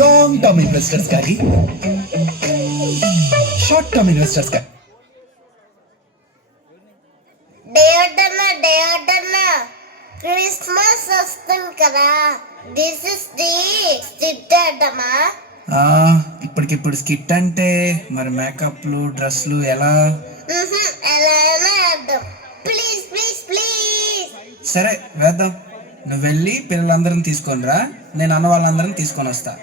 Long term investors కానీ short term investors కానీ Christmas వస్తుంది కదా, దిస్ ఇస్ ది స్కిట్ అడ్డమా? ఇప్పటికిప్పుడు స్కిట్ అంటే మరి మేకప్లు డ్రెస్లు ఎలా? ఎలా అడ్డం, ప్లీజ్ ప్లీజ్ ప్లీజ్. సరే వేద్దాం. నువ్వు వెళ్ళి పిల్లలందరిని తీసుకొని రా, నేను అన్న వాళ్ళందరిని తీసుకొని వస్తా.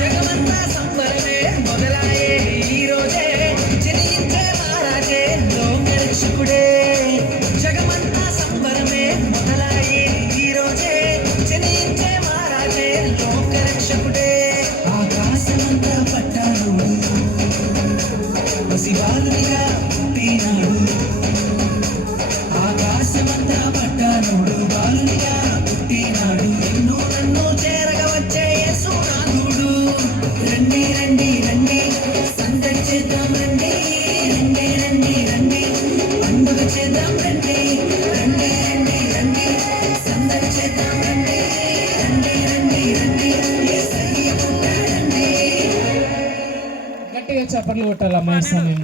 జగమంతా సంబరమే మొదలాయే రక్షకుడే ఆకాశమంతా పట్టాడు పసివాలుగా పుట్టినాడు ఆకాశమంతా పట్టానుడు బాలునిగా పుట్టినాడు నిన్ను నన్ను చేరగా వచ్చే యేసునాథుడు రండి రండి రండి సందడి చేద్దాం రండి రండి రండి రండి పండుగ చేద్దాం రండి రండి రండి రండి సందడి చేద్దాం రండి రండి రండి రండి యేసయ్య పుట్టాడండి. గట్టిగా చప్పట్లు కొట్టాలమ్మా ఈ సమయంలో.